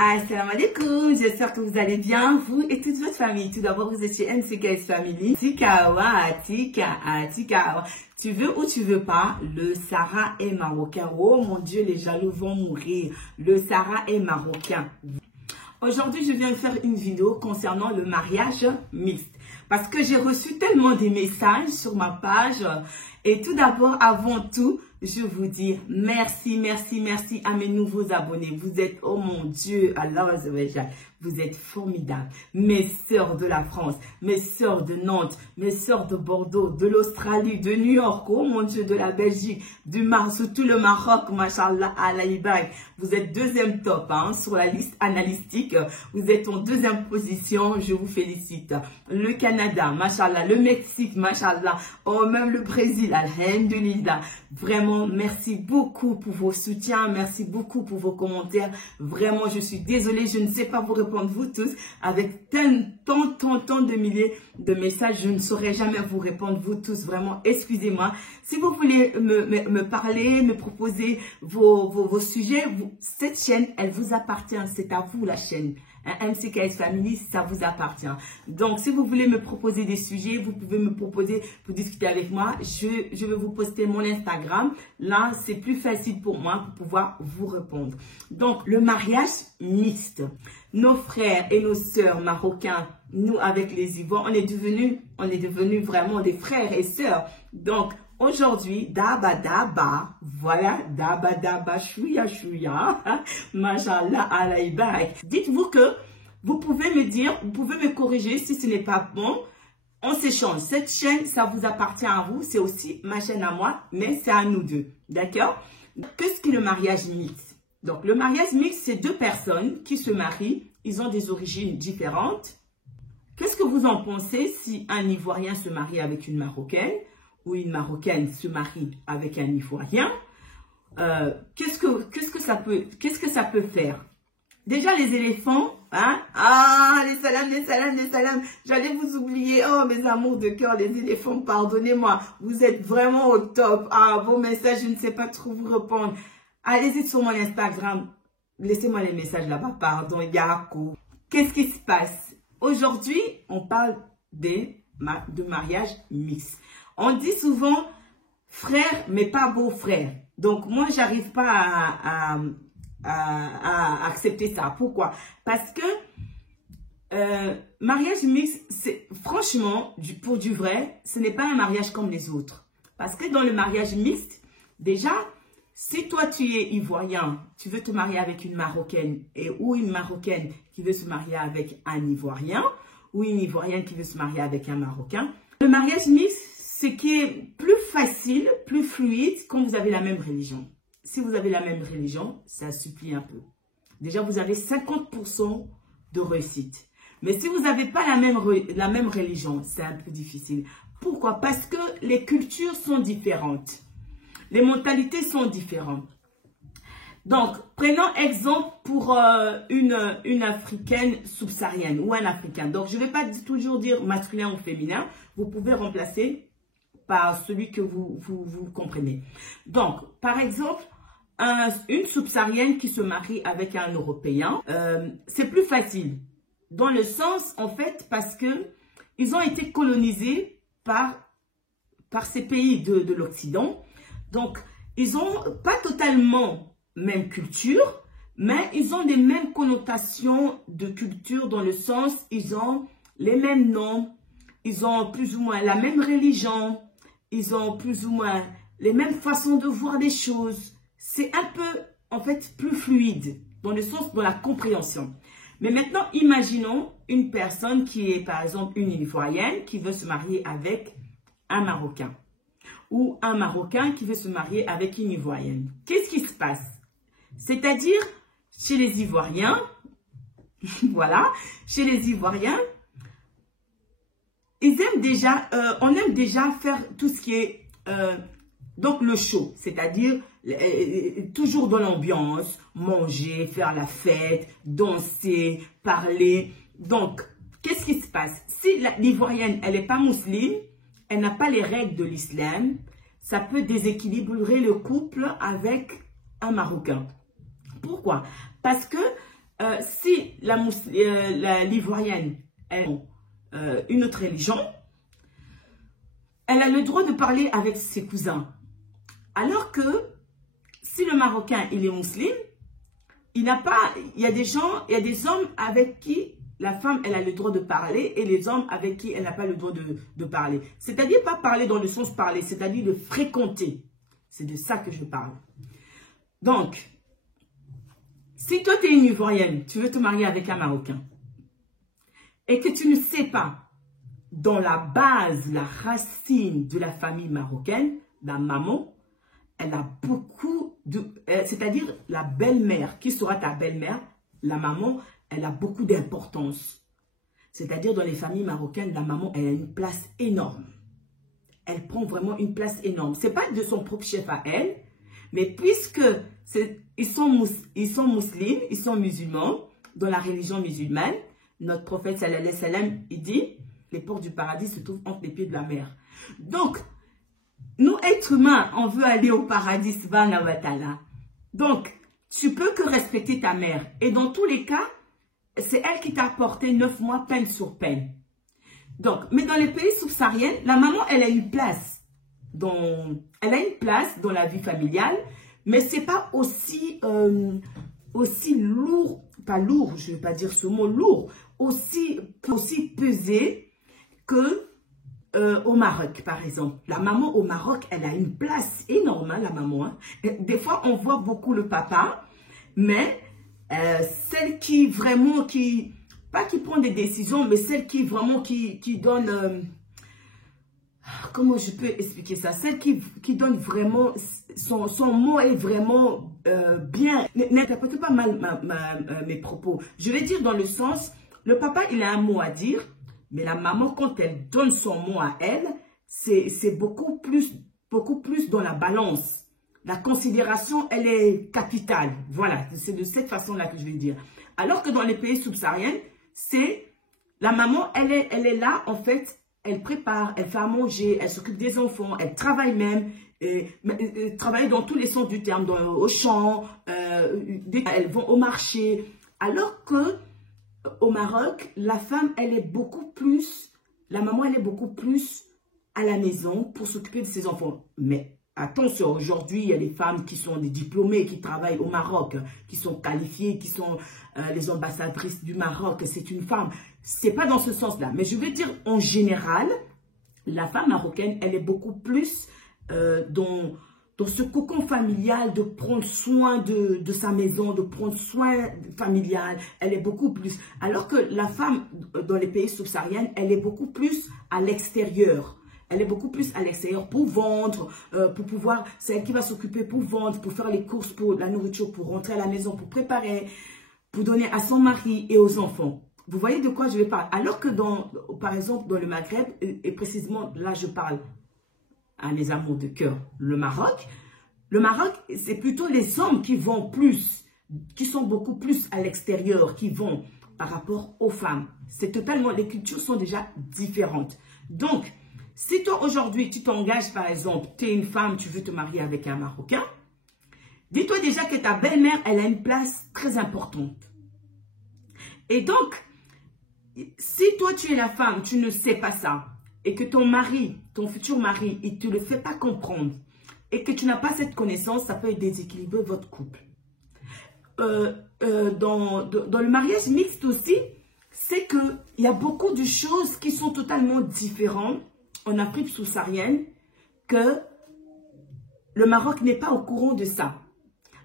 Assalamu alaikum, j'espère que vous allez bien, vous et toute votre famille. Tout d'abord, vous êtes chez MCKS Family. Tikawa. Tu veux ou tu veux pas, le Sahara est marocain. Oh mon Dieu, les jaloux vont mourir. Le Sahara est marocain. Aujourd'hui, je viens de faire une vidéo concernant le mariage mixte. Parce que j'ai reçu tellement de messages sur ma page. Et tout d'abord, avant tout, je vous dis merci à mes nouveaux abonnés. Vous êtes, oh mon Dieu, Allah, vous êtes formidables. Mes sœurs de la France, mes sœurs de Nantes, mes sœurs de Bordeaux, de l'Australie, de New York, oh mon Dieu, de la Belgique, surtout le Maroc, machallah, alaïbag. Vous êtes deuxième top hein, sur la liste analytique. Vous êtes en deuxième position, je vous félicite. Le Canada, machallah, le Mexique, machallah, oh même le Brésil, alhamdulillah. Vraiment, merci beaucoup pour vos soutiens, merci beaucoup pour vos commentaires. Vraiment, je suis désolée, je ne sais pas vous répondre vous tous. Avec tant de milliers de messages, je ne saurais jamais vous répondre vous tous. Vraiment, excusez-moi. Si vous voulez me parler, me proposer vos sujets, cette chaîne, elle vous appartient. C'est à vous la chaîne. MCKS Family, ça vous appartient. Donc, si vous voulez me proposer des sujets, vous pouvez me proposer pour discuter avec moi. Je vais vous poster mon Instagram. Là, c'est plus facile pour moi pour pouvoir vous répondre. Donc, le mariage mixte. Nos frères et nos sœurs marocains, nous avec les Ivoires, on est devenus vraiment des frères et sœurs. Donc, aujourd'hui, daba, voilà, daba, chouya, mashallah, alaïbak. Dites-vous que vous pouvez me dire, vous pouvez me corriger si ce n'est pas bon. On s'échange. Cette chaîne, ça vous appartient à vous. C'est aussi ma chaîne à moi, mais c'est à nous deux. D'accord? Qu'est-ce qu'est le mariage mixte? Donc, le mariage mixte, c'est deux personnes qui se marient. Ils ont des origines différentes. Qu'est-ce que vous en pensez si un Ivoirien se marie avec une Marocaine? Ou une Marocaine se marie avec un Ivoirien, qu'est-ce que ça peut faire? Déjà les éléphants, hein? Ah, les salams, j'allais vous oublier. Oh, mes amours de cœur, les éléphants, pardonnez-moi. Vous êtes vraiment au top. Ah, vos messages, je ne sais pas trop vous répondre. Allez-y sur mon Instagram. Laissez-moi les messages là-bas, pardon, Yaku. Qu'est-ce qui se passe? Aujourd'hui, on parle de mariage mixte. On dit souvent frère, mais pas beau-frère. Donc, moi, j'arrive pas à accepter ça. Pourquoi? Parce que mariage mixte, c'est franchement, pour du vrai, ce n'est pas un mariage comme les autres. Parce que dans le mariage mixte, déjà, si toi, tu es ivoirien, tu veux te marier avec une Marocaine ou une Marocaine qui veut se marier avec un Ivoirien ou une Ivoirienne qui veut se marier avec un Marocain, le mariage mixte, ce qui est plus facile, plus fluide quand vous avez la même religion. Si vous avez la même religion, ça supplie un peu. Déjà, vous avez 50% de réussite. Mais si vous n'avez pas la même religion, c'est un peu difficile. Pourquoi? Parce que les cultures sont différentes. Les mentalités sont différentes. Donc, prenons exemple pour une Africaine subsaharienne ou un Africain. Donc, je ne vais pas toujours dire masculin ou féminin. Vous pouvez remplacer par celui que vous comprenez. Donc, par exemple, une subsaharienne qui se marie avec un Européen, c'est plus facile. Dans le sens, en fait, parce que ils ont été colonisés par ces pays de l'Occident. Donc, ils n'ont pas totalement même culture, mais ils ont les mêmes connotations de culture dans le sens, ils ont les mêmes noms, ils ont plus ou moins la même religion, ils ont plus ou moins les mêmes façons de voir les choses. C'est un peu, en fait, plus fluide, dans le sens de la compréhension. Mais maintenant, imaginons une personne qui est, par exemple, une Ivoirienne qui veut se marier avec un Marocain. Ou un Marocain qui veut se marier avec une Ivoirienne. Qu'est-ce qui se passe? C'est-à-dire, chez les Ivoiriens, voilà, chez les Ivoiriens, ils aiment déjà, on aime déjà faire tout ce qui est, donc le show, c'est-à-dire toujours dans l'ambiance, manger, faire la fête, danser, parler. Donc, qu'est-ce qui se passe? Si l'Ivoirienne, elle n'est pas musulmane, elle n'a pas les règles de l'islam, ça peut déséquilibrer le couple avec un Marocain. Pourquoi? Parce que Si l'ivoirienne a une autre religion, elle a le droit de parler avec ses cousins. Alors que si le Marocain il est musulman, il y a des gens, il y a des hommes avec qui la femme elle a le droit de parler et les hommes avec qui elle n'a pas le droit de parler. C'est-à-dire pas parler dans le sens parler, c'est-à-dire de fréquenter. C'est de ça que je parle. Donc, si toi tu es une Ivoirienne, tu veux te marier avec un Marocain et que tu ne sais pas dans la base, la racine de la famille marocaine, la maman, elle a beaucoup de... c'est-à-dire la belle-mère, qui sera ta belle-mère, la maman, elle a beaucoup d'importance. C'est-à-dire dans les familles marocaines, la maman, elle a une place énorme. Elle prend vraiment une place énorme. Ce n'est pas de son propre chef à elle, mais puisque ils sont musulmans, ils sont musulmans, dans la religion musulmane, notre prophète, sallallahu alayhi wa sallam, il dit, les portes du paradis se trouvent entre les pieds de la mer. Donc, nous, êtres humains, on veut aller au paradis, subhanahu wa ta'ala. Donc, tu peux que respecter ta mère. Et dans tous les cas, c'est elle qui t'a apporté 9 mois peine sur peine. Donc, mais dans les pays subsahariens, la maman, elle a une place. Elle a une place dans la vie familiale, mais c'est pas aussi lourd, pas lourd, je ne vais pas dire ce mot, lourd, aussi pesé que au Maroc, par exemple. La maman au Maroc, elle a une place énorme, hein, la maman. Hein. Des fois, on voit beaucoup le papa, mais celle qui vraiment, pas qui prend des décisions, mais celle qui vraiment, qui donne, comment je peux expliquer ça? Celle qui donne vraiment, son mot est vraiment bien. N'interprétez pas mal mes propos. Je vais dire dans le sens, le papa, il a un mot à dire, mais la maman, quand elle donne son mot à elle, c'est beaucoup plus dans la balance. La considération, elle est capitale. Voilà, c'est de cette façon-là que je vais dire. Alors que dans les pays subsahariens, c'est la maman, elle est là, en fait, elle prépare, elle fait à manger, elle s'occupe des enfants, elle travaille même, travaille dans tous les sens du terme, au champ, elles vont au marché. Alors que au Maroc, la femme, elle est beaucoup plus, la maman, elle est beaucoup plus à la maison pour s'occuper de ses enfants. Mais attention, aujourd'hui, il y a des femmes qui sont des diplômées, qui travaillent au Maroc, qui sont qualifiées, qui sont les ambassadrices du Maroc. C'est une femme. C'est pas dans ce sens-là. Mais je veux dire, en général, la femme marocaine, elle est beaucoup plus dans ce cocon familial, de prendre soin de sa maison, de prendre soin familial, elle est beaucoup plus. Alors que la femme dans les pays subsahariens, elle est beaucoup plus à l'extérieur. Elle est beaucoup plus à l'extérieur pour vendre, pour pouvoir, c'est elle qui va s'occuper pour vendre, pour faire les courses, pour la nourriture, pour rentrer à la maison, pour préparer, pour donner à son mari et aux enfants. Vous voyez de quoi je vais parler? Alors que par exemple, dans le Maghreb, et précisément là je parle à mes amours de cœur, le Maroc, c'est plutôt les hommes qui vont plus, qui sont beaucoup plus à l'extérieur, qui vont par rapport aux femmes. C'est totalement, les cultures sont déjà différentes. Donc, si toi aujourd'hui, tu t'engages par exemple, tu es une femme, tu veux te marier avec un Marocain, dis-toi déjà que ta belle-mère, elle a une place très importante. Et donc, si toi tu es la femme, tu ne sais pas ça, et que ton mari, ton futur mari, il ne te le fait pas comprendre, et que tu n'as pas cette connaissance, ça peut déséquilibrer votre couple. Dans le mariage mixte aussi, c'est qu'il y a beaucoup de choses qui sont totalement différentes en Afrique subsaharienne, que le Maroc n'est pas au courant de ça.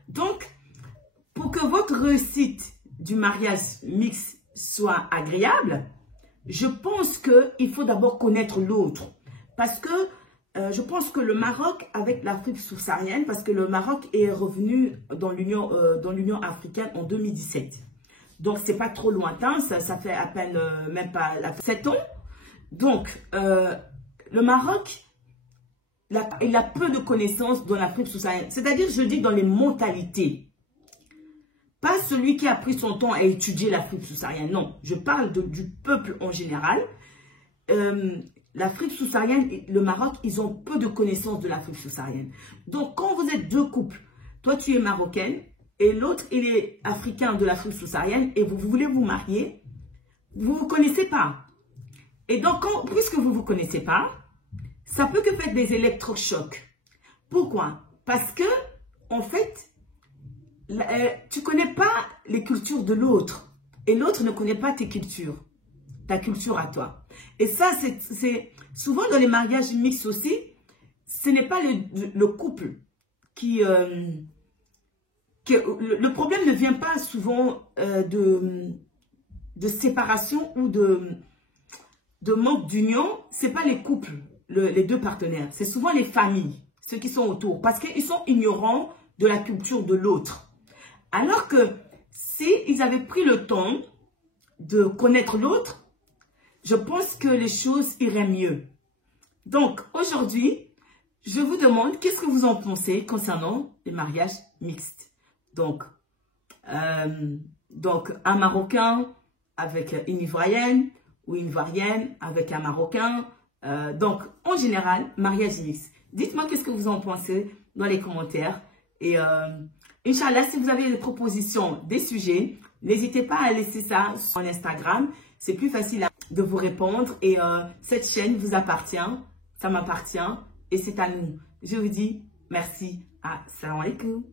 Donc, pour que votre réussite du mariage mixte soit agréable, je pense qu'il faut d'abord connaître l'autre. Parce que je pense que le Maroc, avec l'Afrique subsaharienne, parce que le Maroc est revenu dans l'Union africaine en 2017. Donc, c'est pas trop lointain, ça fait à peine, même pas 7 ans. Donc, le Maroc, il a peu de connaissances dans l'Afrique subsaharienne. C'est-à-dire, je dis dans les mentalités. Pas celui qui a pris son temps à étudier l'Afrique subsaharienne. Non, je parle du peuple en général. L'Afrique subsaharienne et le Maroc, ils ont peu de connaissances de l'Afrique subsaharienne. Donc, quand vous êtes deux couples, toi tu es marocaine, et l'autre, il est africain de l'Afrique subsaharienne et vous voulez vous marier, vous ne vous connaissez pas. Et donc, puisque vous ne vous connaissez pas, ça peut que faire des électrochocs. Pourquoi? Parce que, en fait, tu ne connais pas les cultures de l'autre et l'autre ne connaît pas tes cultures, ta culture à toi. Et ça, c'est souvent dans les mariages mixtes aussi, ce n'est pas le couple qui... le problème ne vient pas souvent de séparation ou de manque d'union. Ce n'est pas les couples, les deux partenaires. C'est souvent les familles, ceux qui sont autour. Parce qu'ils sont ignorants de la culture de l'autre. Alors que s'ils avaient pris le temps de connaître l'autre, je pense que les choses iraient mieux. Donc, aujourd'hui, je vous demande qu'est-ce que vous en pensez concernant les mariages mixtes. Donc, un Marocain avec une Ivoirienne ou une Ivoirienne avec un Marocain. Donc, en général, mariage mixte. Dites-moi qu'est-ce que vous en pensez dans les commentaires. Et Inch'Allah, si vous avez des propositions, des sujets, n'hésitez pas à laisser ça sur Instagram. C'est plus facile de vous répondre. Et cette chaîne vous appartient, ça m'appartient et c'est à nous. Je vous dis merci. Assalamu alaikum.